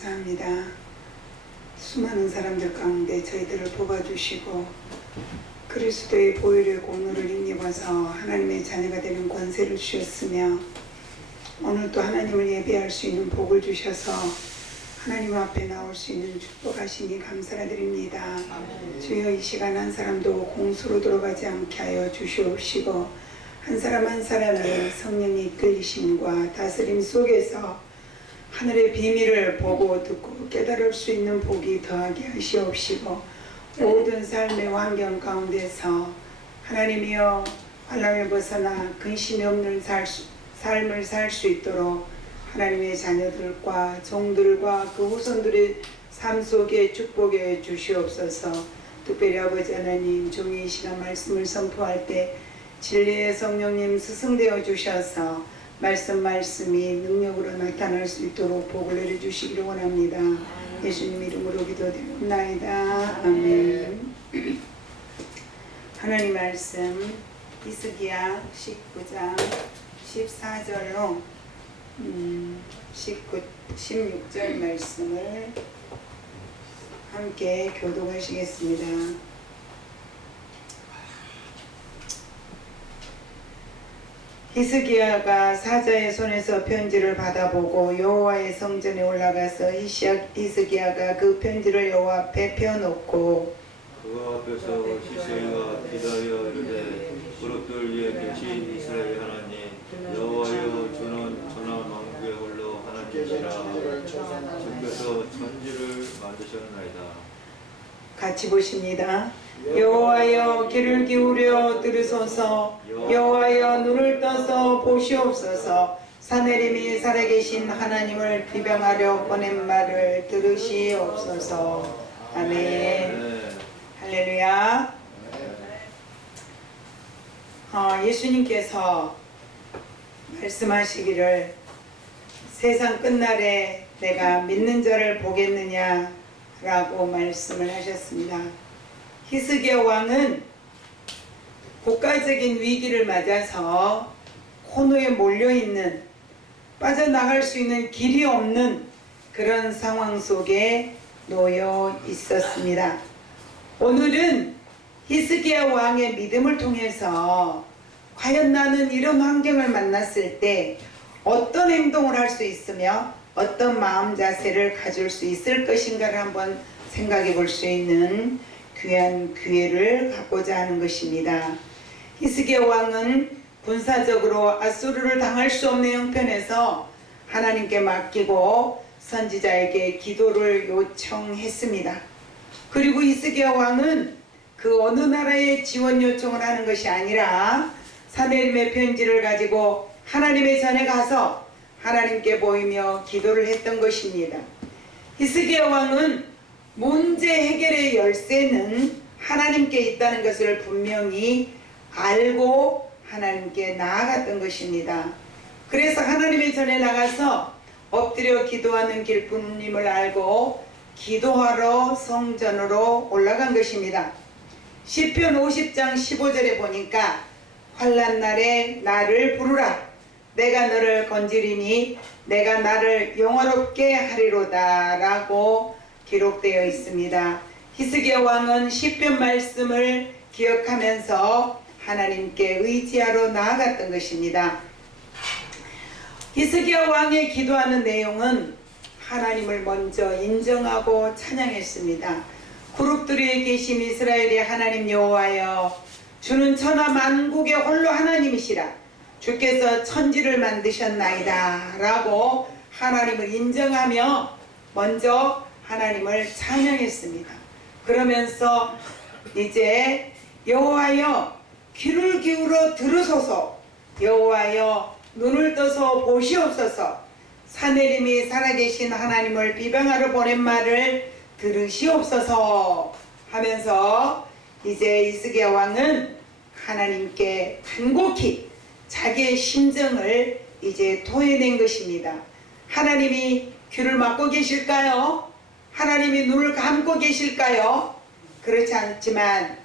감사합니다. 수많은 사람들 가운데 저희들을 뽑아주시고 그리스도의 보혈의 공로를 힘입어서 하나님의 자녀가 되는 권세를 주셨으며 오늘 또 하나님을 예배할 수 있는 복을 주셔서 하나님 앞에 나올 수 있는 축복하시니 감사드립니다. 주여 이 시간 한 사람도 공수로 들어가지 않게 하여 주시옵시고 한 사람 한 사람이 성령의 이끌리심과 다스림 속에서 하늘의 비밀을 보고 듣고 깨달을 수 있는 복이 더하게 하시옵시고 모든 삶의 환경 가운데서 하나님이여 환난을 벗어나 근심이 없는 삶을 살 수 있도록 하나님의 자녀들과 종들과 그 후손들의 삶 속에 축복해 주시옵소서. 특별히 아버지 하나님 종이 이 시간 말씀을 선포할 때 진리의 성령님 스승되어 주셔서 말씀이 능력으로 나타날 수 있도록 복을 내려주시기를 원합니다. 예수님 이름으로 기도드립니다. 아멘. 하나님 말씀 히스기야 19장 14절로 16절 말씀을 함께 교독하시겠습니다. 히스기야가 사자의 손에서 편지를 받아보고 여호와의 성전에 올라가서 히스기야가 그 편지를 여호와 앞에 펴놓고 그 앞에서 시세가 기다려 이르되 그룹들 위에 계신 이스라엘 하나님 여호와여 주는 천하 만국의 홀로 하나님이시라 주께서 천지를 만드셨나이다. 같이 보십니다. 여호와여 귀를 기울여 들으소서. 여호와여 눈을 떠서 보시옵소서. 사내림이 살아계신 하나님을 비방하려 보낸 말을 들으시옵소서. 아멘. 할렐루야. 예수님께서 말씀하시기를 세상 끝날에 내가 믿는 자를 보겠느냐 라고 말씀을 하셨습니다. 히스기야 왕은 국가적인 위기를 맞아서 코너에 몰려있는 빠져나갈 수 있는 길이 없는 그런 상황 속에 놓여 있었습니다. 오늘은 히스기야 왕의 믿음을 통해서 과연 나는 이런 환경을 만났을 때 어떤 행동을 할 수 있으며 어떤 마음 자세를 가질 수 있을 것인가를 한번 생각해 볼 수 있는 귀한 기회를 갖고자 하는 것입니다. 히스기야 왕은 군사적으로 아수르를 당할 수 없는 형편에서 하나님께 맡기고 선지자에게 기도를 요청했습니다. 그리고 히스기야 왕은 그 어느 나라에 지원 요청을 하는 것이 아니라 사내림의 편지를 가지고 하나님의 전에 가서 하나님께 보이며 기도를 했던 것입니다. 히스기야 왕은 문제 해결의 열쇠는 하나님께 있다는 것을 분명히 알고 하나님께 나아갔던 것입니다. 그래서 하나님의 전에 나가서 엎드려 기도하는 길뿐임을 알고 기도하러 성전으로 올라간 것입니다. 시편 50장 15절에 보니까 환난 날에 나를 부르라. 내가 너를 건지리니 내가 나를 영화롭게 하리로다 라고 기록되어 있습니다. 히스기야 왕은 시편 말씀을 기억하면서 하나님께 의지하러 나아갔던 것입니다. 히스기야 왕의 기도하는 내용은 하나님을 먼저 인정하고 찬양했습니다. 그룹들에 계신 이스라엘의 하나님 여호와여 주는 천하 만국의 홀로 하나님이시라. 주께서 천지를 만드셨나이다 라고 하나님을 인정하며 먼저 하나님을 찬양했습니다. 그러면서 이제 여호와여 귀를 기울여 들으소서. 여호와여 눈을 떠서 보시옵소서. 사내림이 살아계신 하나님을 비방하러 보낸 말을 들으시옵소서 하면서 이제 히스기야 왕은 하나님께 간곡히 자기의 심정을 이제 토해낸 것입니다. 하나님이 귀를 막고 계실까요? 하나님이 눈을 감고 계실까요? 그렇지 않지만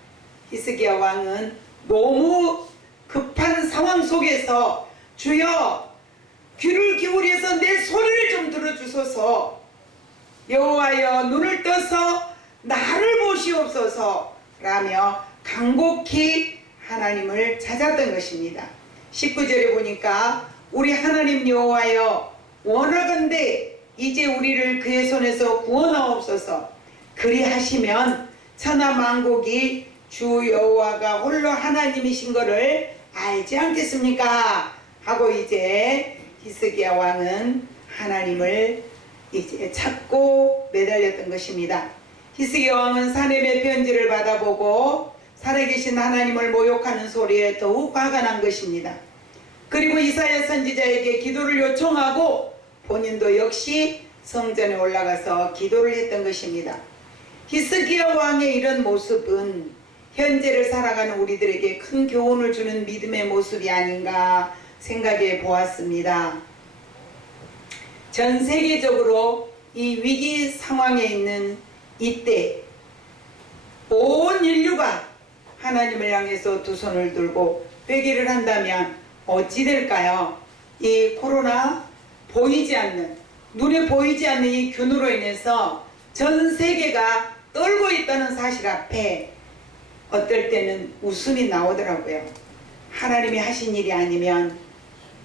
히스기야 왕은 너무 급한 상황 속에서 주여 귀를 기울여서 내 소리를 좀 들어주소서. 여호와여 눈을 떠서 나를 보시옵소서 라며 간곡히 하나님을 찾았던 것입니다. 19절에 보니까 우리 하나님 여호와여 원하건대 이제 우리를 그의 손에서 구원하옵소서. 그리하시면 천하만국이 주 여호와가 홀로 하나님이신 것을 알지 않겠습니까? 하고 이제 히스기야 왕은 하나님을 이제 찾고 매달렸던 것입니다. 히스기야 왕은 사넴의 편지를 받아보고 살아계신 하나님을 모욕하는 소리에 더욱 화가 난 것입니다. 그리고 이사야 선지자에게 기도를 요청하고 본인도 역시 성전에 올라가서 기도를 했던 것입니다. 히스기야 왕의 이런 모습은 현재를 살아가는 우리들에게 큰 교훈을 주는 믿음의 모습이 아닌가 생각해 보았습니다. 전 세계적으로 이 위기 상황에 있는 이때 온 인류가 하나님을 향해서 두 손을 들고 회개를 한다면 어찌 될까요? 이 코로나 보이지 않는, 눈에 보이지 않는 이 균으로 인해서 전 세계가 떨고 있다는 사실 앞에 어떨 때는 웃음이 나오더라고요. 하나님이 하신 일이 아니면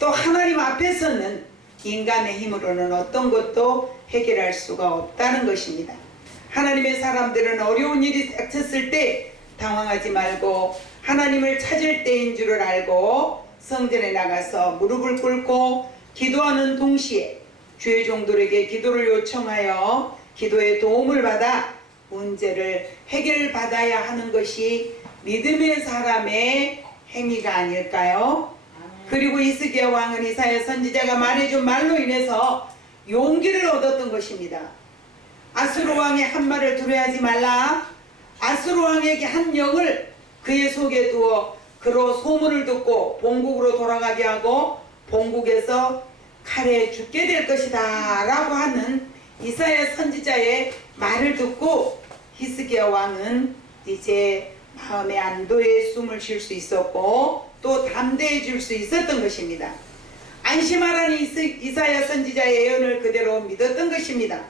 또 하나님 앞에서는 인간의 힘으로는 어떤 것도 해결할 수가 없다는 것입니다. 하나님의 사람들은 어려운 일이 닥쳤을 때 당황하지 말고 하나님을 찾을 때인 줄을 알고 성전에 나가서 무릎을 꿇고 기도하는 동시에 주의 종들에게 기도를 요청하여 기도의 도움을 받아 문제를 해결받아야 하는 것이 믿음의 사람의 행위가 아닐까요? 그리고 히스기야 왕은 이사야 선지자가 말해준 말로 인해서 용기를 얻었던 것입니다. 아수르 왕의 한 말을 두려워하지 말라. 아수르 왕에게 한 영을 그의 속에 두어 그로 소문을 듣고 본국으로 돌아가게 하고 본국에서 칼에 죽게 될 것이다 라고 하는 이사야 선지자의 말을 듣고 히스기야 왕은 이제 마음의 안도의 숨을 쉴 수 있었고 또 담대해질 수 있었던 것입니다. 안심하라는 이사야 선지자의 예언을 그대로 믿었던 것입니다.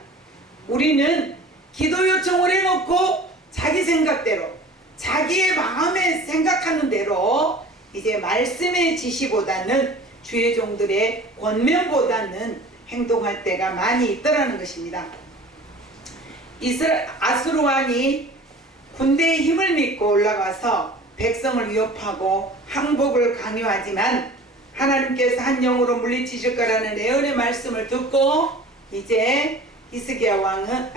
우리는 기도 요청을 해놓고 자기 생각대로 자기의 마음에 생각하는 대로 이제 말씀의 지시보다는 주의 종들의 권면보다는 행동할 때가 많이 있더라는 것입니다. 아수르 왕이 군대의 힘을 믿고 올라가서 백성을 위협하고 항복을 강요하지만 하나님께서 한 영으로 물리치실 거라는 예언의 말씀을 듣고 이제 히스기야 왕은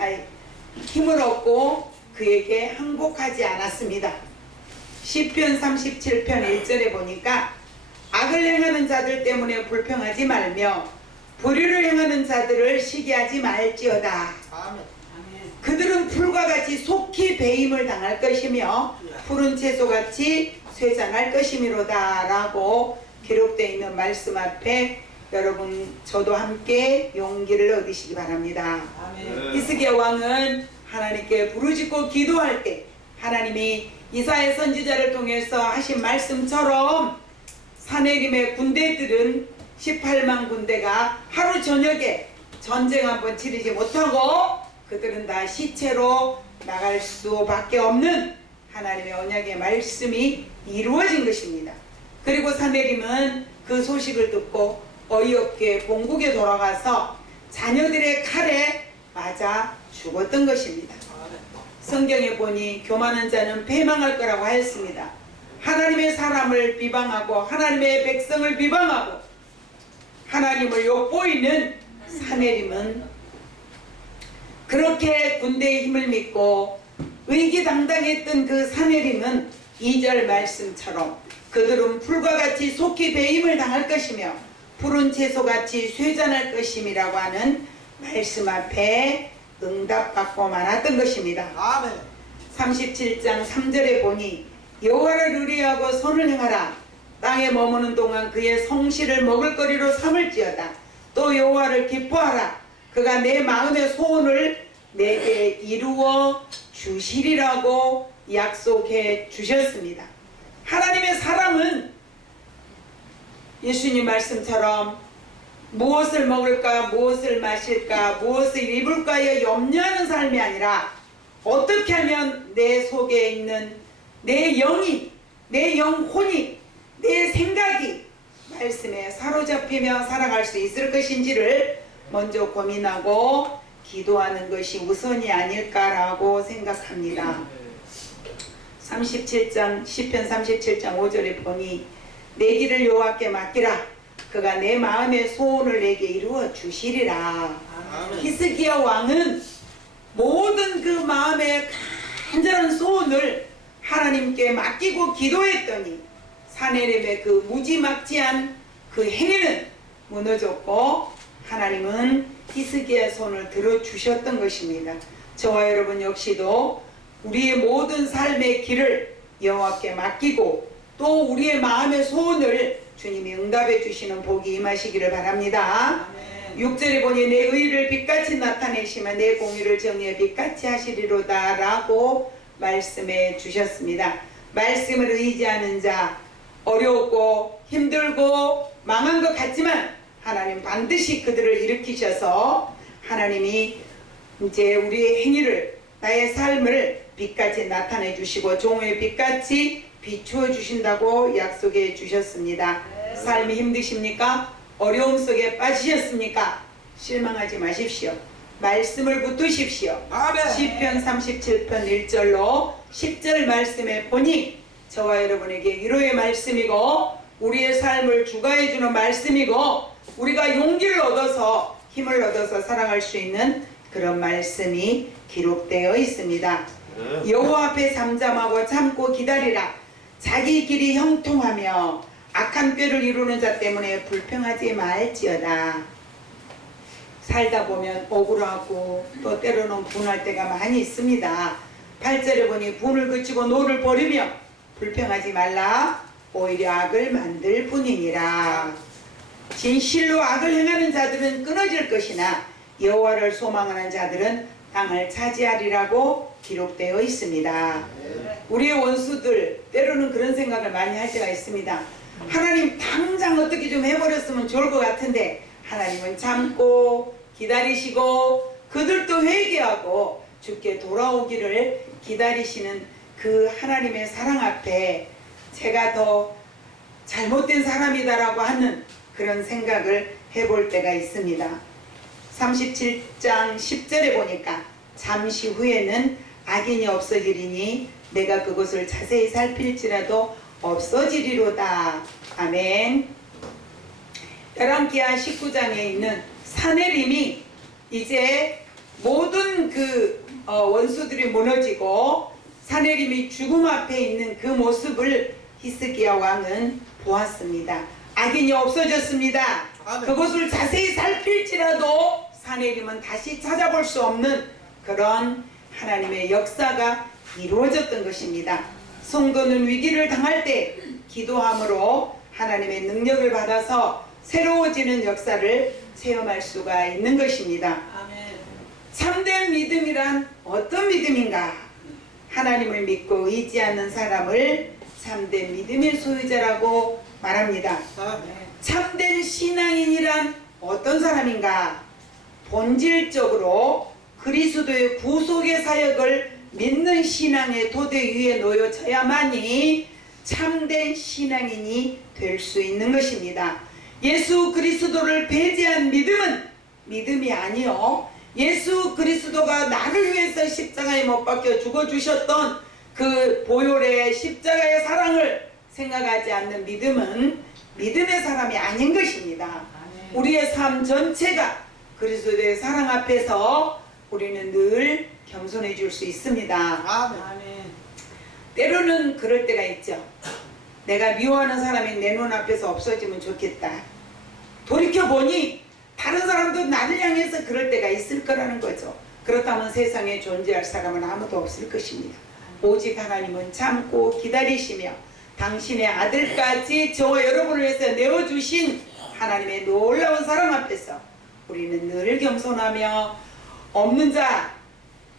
힘을 얻고 그에게 항복하지 않았습니다. 시편 37편 1절에 보니까 악을 행하는 자들 때문에 불평하지 말며 불의를 행하는 자들을 시기하지 말지어다. 그들은 풀과 같이 속히 배임을 당할 것이며 푸른 채소같이 쇠잔할 것이미로다 라고 기록되어 있는 말씀 앞에 여러분 저도 함께 용기를 얻으시기 바랍니다. 히스기야 왕은 하나님께 부르짖고 기도할 때 하나님이 이사야 선지자를 통해서 하신 말씀처럼 사내림의 군대들은 18만 군대가 하루 저녁에 전쟁 한번 치르지 못하고 그들은 다 시체로 나갈 수밖에 없는 하나님의 언약의 말씀이 이루어진 것입니다. 그리고 사내림은 그 소식을 듣고 어이없게 본국에 돌아가서 자녀들의 칼에 맞아 죽었던 것입니다. 성경에 보니 교만한 자는 패망할 거라고 하였습니다. 하나님의 사람을 비방하고 하나님의 백성을 비방하고 하나님을 욕보이는 사내림은 그렇게 군대의 힘을 믿고 위기당당했던 그 사내림은 2절 말씀처럼 그들은 풀과 같이 속히 배임을 당할 것이며 푸른 채소같이 쇠잔할 것임이라고 하는 말씀 앞에 응답받고 말았던 것입니다. 아멘. 37장 3절에 보니 여호와를 의뢰하고 선을 행하라. 땅에 머무는 동안 그의 성실을 먹을거리로 삼을지어다. 또 여호와를 기뻐하라. 그가 내 마음의 소원을 내게 이루어 주시리라고 약속해 주셨습니다. 하나님의 사람은 예수님 말씀처럼 무엇을 먹을까, 무엇을 마실까, 무엇을 입을까에 염려하는 삶이 아니라 어떻게 하면 내 속에 있는 내 영이, 내 영혼이, 내 생각이 말씀에 사로잡히며 살아갈 수 있을 것인지를 먼저 고민하고 기도하는 것이 우선이 아닐까라고 생각합니다. 37장 시편 37장 5절에 보니 내 길을 여호와께 맡기라. 그가 내 마음의 소원을 내게 이루어 주시리라. 히스기야 왕은 모든 그 마음의 간절한 소원을 하나님께 맡기고 기도했더니 사내림의 그 무지막지한 그 행위는 무너졌고 하나님은 히스기야의 손을 들어주셨던 것입니다. 저와 여러분 역시도 우리의 모든 삶의 길을 여호와께 맡기고 또 우리의 마음의 소원을 주님이 응답해 주시는 복이 임하시기를 바랍니다. 6절에 보니 내 의를 빛같이 나타내시면 내 공의를 정의에 빛같이 하시리로다 라고 말씀해 주셨습니다. 말씀을 의지하는 자, 어렵고 힘들고 망한 것 같지만 하나님 반드시 그들을 일으키셔서 하나님이 이제 우리의 행위를, 나의 삶을 빛같이 나타내 주시고 종의 빛같이 비추어 주신다고 약속해 주셨습니다. 삶이 힘드십니까? 어려움 속에 빠지셨습니까? 실망하지 마십시오. 말씀을 붙드십시오. 시편 37편 1절로 10절 말씀에 보니 저와 여러분에게 위로의 말씀이고 우리의 삶을 주관해 주는 말씀이고 우리가 용기를 얻어서 힘을 얻어서 살아갈 수 있는 그런 말씀이 기록되어 있습니다. 여호와 앞에 잠잠하고 참고 기다리라. 자기 길이 형통하며 악한 꾀를 이루는 자 때문에 불평하지 말지어다. 살다 보면 억울하고 또 때로는 분할 때가 많이 있습니다. 8절에 보니 분을 그치고 노를 버리며 불평하지 말라. 오히려 악을 만들 뿐이니라. 진실로 악을 행하는 자들은 끊어질 것이나 여호와를 소망하는 자들은 땅을 차지하리라고 기록되어 있습니다. 우리의 원수들 때로는 그런 생각을 많이 할 때가 있습니다. 하나님 당장 어떻게 좀 해버렸으면 좋을 것 같은데 하나님은 참고 기다리시고 그들도 회개하고 주께 돌아오기를 기다리시는 그 하나님의 사랑 앞에 제가 더 잘못된 사람이다라고 하는 그런 생각을 해볼 때가 있습니다. 37장 10절에 보니까 잠시 후에는 악인이 없어지리니 내가 그것을 자세히 살필지라도 없어지리로다. 아멘. 열왕기하 19장에 있는 사내림이 이제 모든 그 원수들이 무너지고 사내림이 죽음 앞에 있는 그 모습을 히스기야 왕은 보았습니다. 악인이 없어졌습니다. 그것을 자세히 살필지라도 사내림은 다시 찾아볼 수 없는 그런 하나님의 역사가 이루어졌던 것입니다. 성도는 위기를 당할 때 기도함으로 하나님의 능력을 받아서 새로워지는 역사를 체험할 수가 있는 것입니다. 참된 믿음이란 어떤 믿음인가? 하나님을 믿고 의지하는 사람을 참된 믿음의 소유자라고 말합니다. 참된 신앙인이란 어떤 사람인가? 본질적으로 그리스도의 구속의 사역을 믿는 신앙의 도대 위에 놓여져야만이 참된 신앙인이 될 수 있는 것입니다. 예수 그리스도를 배제한 믿음은 믿음이 아니요, 예수 그리스도가 나를 위해서 십자가에 못 박혀 죽어주셨던 그 보혈의 십자가의 사랑을 생각하지 않는 믿음은 믿음의 사람이 아닌 것입니다. 우리의 삶 전체가 그리스도의 사랑 앞에서 우리는 늘 겸손해 줄 수 있습니다. 아멘. 때로는 그럴 때가 있죠. 내가 미워하는 사람이 내 눈앞에서 없어지면 좋겠다. 돌이켜보니 다른 사람도 나를 향해서 그럴 때가 있을 거라는 거죠. 그렇다면 세상에 존재할 사람은 아무도 없을 것입니다. 오직 하나님은 참고 기다리시며 당신의 아들까지 저와 여러분을 위해서 내어주신 하나님의 놀라운 사랑 앞에서 우리는 늘 겸손하며 없는 자,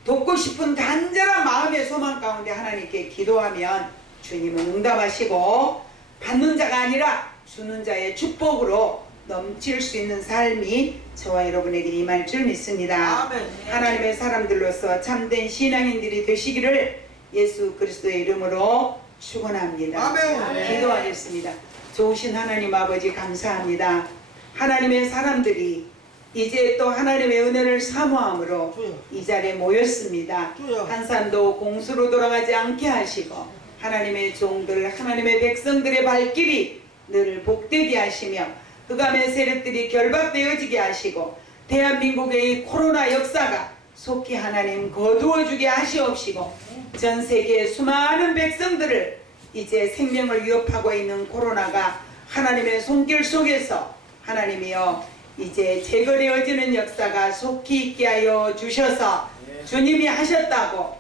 돕고 싶은 간절한 마음의 소망 가운데 하나님께 기도하면 주님은 응답하시고 받는 자가 아니라 주는 자의 축복으로 넘칠 수 있는 삶이 저와 여러분에게 임할 줄 믿습니다. 아멘. 하나님의 사람들로서 참된 신앙인들이 되시기를 예수 그리스도의 이름으로 축원합니다. 아멘. 기도하겠습니다. 좋으신 하나님 아버지 감사합니다. 하나님의 사람들이 이제 또 하나님의 은혜를 사모함으로 주여. 이 자리에 모였습니다. 주여. 한 사람도 공수로 돌아가지 않게 하시고 하나님의 종들 하나님의 백성들의 발길이 늘 복되게 하시며 흑암의 세력들이 결박되어지게 하시고 대한민국의 이 코로나 역사가 속히 하나님 거두어주게 하시옵시고 전 세계의 수많은 백성들을 이제 생명을 위협하고 있는 코로나가 하나님의 손길 속에서 하나님이여 이제 제거되어지는 역사가 속히 있게 하여 주셔서 주님이 하셨다고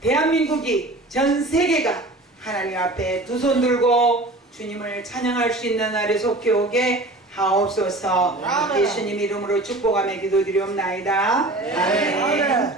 대한민국이 전 세계가 하나님 앞에 두 손 들고 주님을 찬양할 수 있는 날에 속히 오게 하옵소서. 아멘. 예수님 이름으로 축복하며 기도드리옵나이다. 아멘. 아멘.